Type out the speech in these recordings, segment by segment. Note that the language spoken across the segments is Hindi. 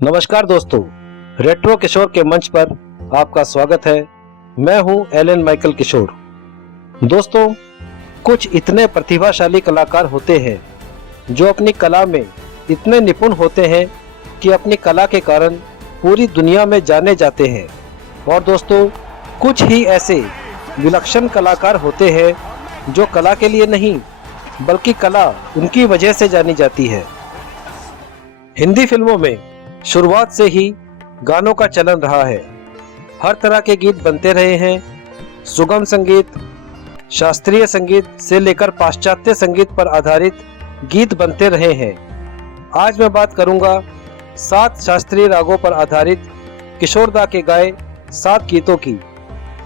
नमस्कार दोस्तों, रेट्रो किशोर के मंच पर आपका स्वागत है। मैं हूं एलन माइकल किशोर। दोस्तों, कुछ इतने प्रतिभाशाली कलाकार होते हैं जो अपनी कला में इतने निपुण होते हैं कि अपनी कला के कारण पूरी दुनिया में जाने जाते हैं। और दोस्तों, कुछ ही ऐसे विलक्षण कलाकार होते हैं जो कला के लिए नहीं बल्कि कला उनकी वजह से जानी जाती है। हिंदी फिल्मों में शुरुआत से ही गानों का चलन रहा है। हर तरह के गीत बनते रहे हैं। सुगम संगीत, शास्त्रीय संगीत से लेकर पाश्चात्य संगीत पर आधारित गीत बनते रहे हैं। आज मैं बात करूंगा 7 शास्त्रीय रागों पर आधारित किशोर दा के गाए 7 गीतों की।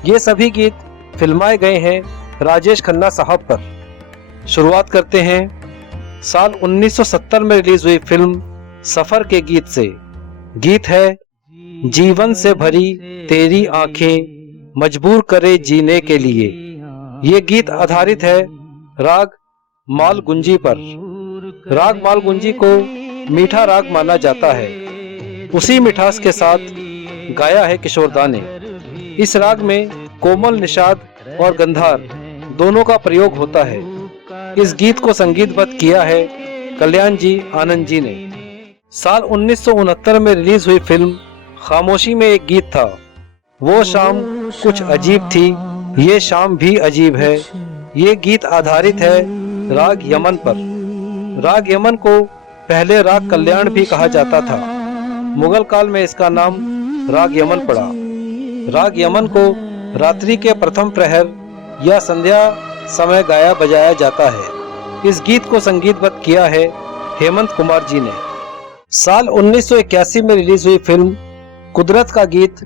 ये सभी गीत फिल्माए गए हैं राजेश खन्ना साहब पर। शुरुआत करते हैं साल 1970 में रिलीज हुई फिल्म सफर के गीत से। गीत है जीवन से भरी तेरी आंखें मजबूर करे जीने के लिए। ये गीत आधारित है राग मालगुंजी पर। राग मालगुंजी को मीठा राग माना जाता है। उसी मिठास के साथ गाया है किशोर दा ने। इस राग में कोमल निषाद और गंधार दोनों का प्रयोग होता है। इस गीत को संगीतबद्ध किया है कल्याण जी आनंद जी ने। साल 1969 में रिलीज हुई फिल्म खामोशी में एक गीत था, वो शाम कुछ अजीब थी, ये शाम भी अजीब है। ये गीत आधारित है राग यमन पर। राग यमन को पहले राग कल्याण भी कहा जाता था। मुगल काल में इसका नाम राग यमन पड़ा। राग यमन को रात्रि के प्रथम प्रहर या संध्या समय गाया बजाया जाता है। इस गीत को संगीतबद्ध किया है हेमंत कुमार जी ने। साल 1981 में रिलीज हुई फिल्म कुदरत का गीत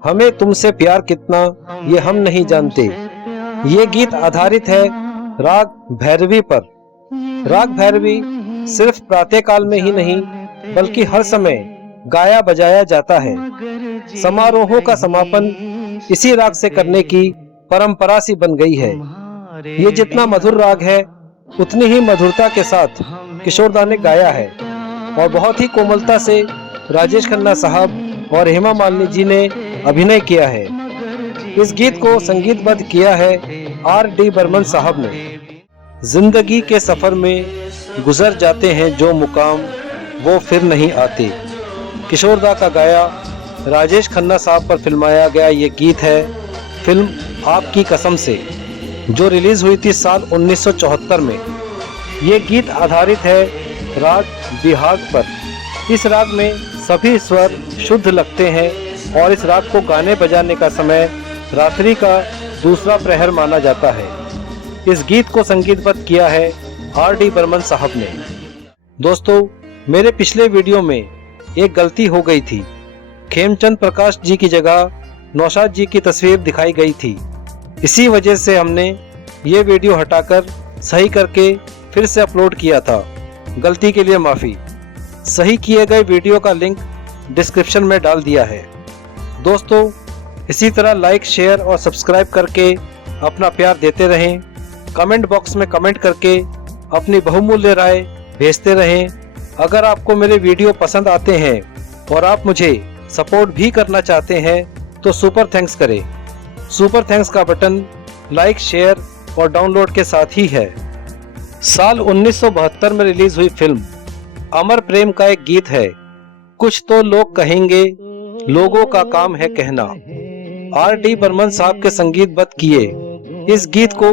हमें तुमसे प्यार कितना ये हम नहीं जानते। ये गीत आधारित है राग भैरवी पर। राग भैरवी सिर्फ प्रातः काल में ही नहीं बल्कि हर समय गाया बजाया जाता है। समारोहों का समापन इसी राग से करने की परंपरा सी बन गई है। ये जितना मधुर राग है उतनी ही मधुरता के साथ किशोर दा ने गाया है और बहुत ही कोमलता से राजेश खन्ना साहब और हेमा मालिनी जी ने अभिनय किया है। इस गीत को संगीतबद्ध किया है R.D. बर्मन साहब ने। जिंदगी के सफर में गुजर जाते हैं जो मुकाम वो फिर नहीं आते। किशोर दा का गाया राजेश खन्ना साहब पर फिल्माया गया ये गीत है फिल्म आपकी कसम से, जो रिलीज हुई थी साल 1974 में। ये गीत आधारित है राग बिहाग पर। इस राग में सभी स्वर शुद्ध लगते हैं और इस राग को गाने बजाने का समय रात्रि का दूसरा प्रहर माना जाता है। इस गीत को संगीतबद्ध किया है R.D. बर्मन साहब ने। दोस्तों, मेरे पिछले वीडियो में एक गलती हो गई थी। खेमचंद प्रकाश जी की जगह नौशाद जी की तस्वीर दिखाई गई थी। इसी वजह से हमने ये वीडियो हटाकर सही करके फिर से अपलोड किया था। गलती के लिए माफ़ी। सही किए गए वीडियो का लिंक डिस्क्रिप्शन में डाल दिया है। दोस्तों, इसी तरह लाइक, शेयर और सब्सक्राइब करके अपना प्यार देते रहें। कमेंट बॉक्स में कमेंट करके अपनी बहुमूल्य राय भेजते रहें। अगर आपको मेरे वीडियो पसंद आते हैं और आप मुझे सपोर्ट भी करना चाहते हैं तो सुपर थैंक्स करें। सुपर थैंक्स का बटन लाइक, शेयर और डाउनलोड के साथ ही है। साल 1972 में रिलीज हुई फिल्म अमर प्रेम का एक गीत है कुछ तो लोग कहेंगे लोगों का काम है कहना। R.D. बर्मन साहब के संगीतबद्ध किए इस गीत को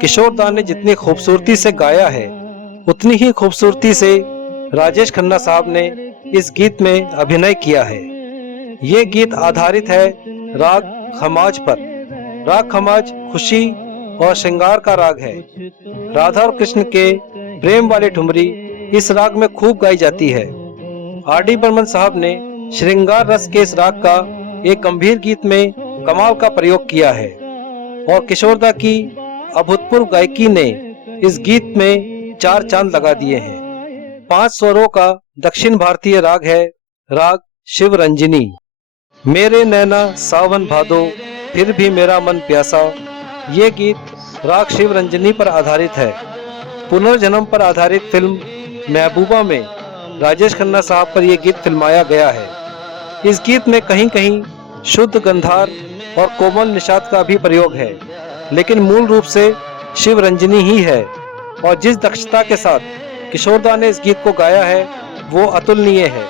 किशोर दा ने जितनी खूबसूरती से गाया है उतनी ही खूबसूरती से राजेश खन्ना साहब ने इस गीत में अभिनय किया है। ये गीत आधारित है राग खमाज पर। राग खमाज खुशी और श्रृंगार का राग है। राधा और कृष्ण के प्रेम वाली ठुमरी इस राग में खूब गाई जाती है। R.D. बर्मन साहब ने श्रृंगार रस के इस राग का एक गंभीर गीत में कमाल का प्रयोग किया है और किशोर दा की अभूतपूर्व गायकी ने इस गीत में 4 चांद लगा दिए हैं। 5 स्वरों का दक्षिण भारतीय राग है राग शिव रंजनी। मेरे नैना सावन भादो फिर भी मेरा मन प्यासा। ये गीत राग शिव रंजनी पर आधारित है। पुनर्जन्म पर आधारित फिल्म महबूबा में राजेश खन्ना साहब पर यह गीत फिल्माया गया है। इस गीत में कहीं कहीं शुद्ध गंधार और कोमल निषाद का भी प्रयोग है, लेकिन मूल रूप से शिव रंजनी ही है। और जिस दक्षता के साथ किशोरदा ने इस गीत को गाया है वो अतुलनीय है।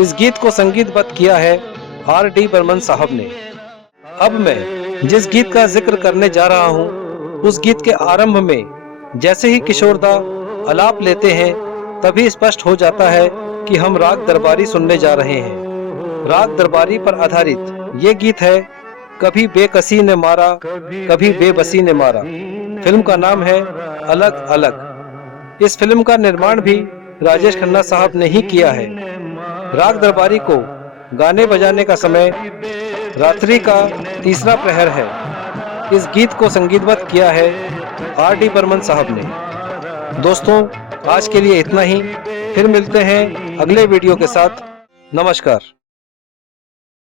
इस गीत को संगीतबद्ध किया है R.D. बर्मन साहब ने। अब मैं जिस गीत का जिक्र करने जा रहा हूँ, उस गीत के आरंभ में जैसे ही किशोरदा आलाप लेते हैं तभी स्पष्ट हो जाता है कि हम राग दरबारी सुनने जा रहे हैं। राग दरबारी पर आधारित ये गीत है कभी बेकसी ने मारा कभी बेबसी ने मारा। फिल्म का नाम है अलग अलग। इस फिल्म का निर्माण भी राजेश खन्ना साहब ने ही किया है। राग दरबारी को गाने बजाने का समय रात्रि का तीसरा प्रहर है। इस गीत को संगीतबद्ध किया है R.D. बर्मन साहब ने। दोस्तों, आज के लिए इतना ही। फिर मिलते हैं अगले वीडियो के साथ। नमस्कार।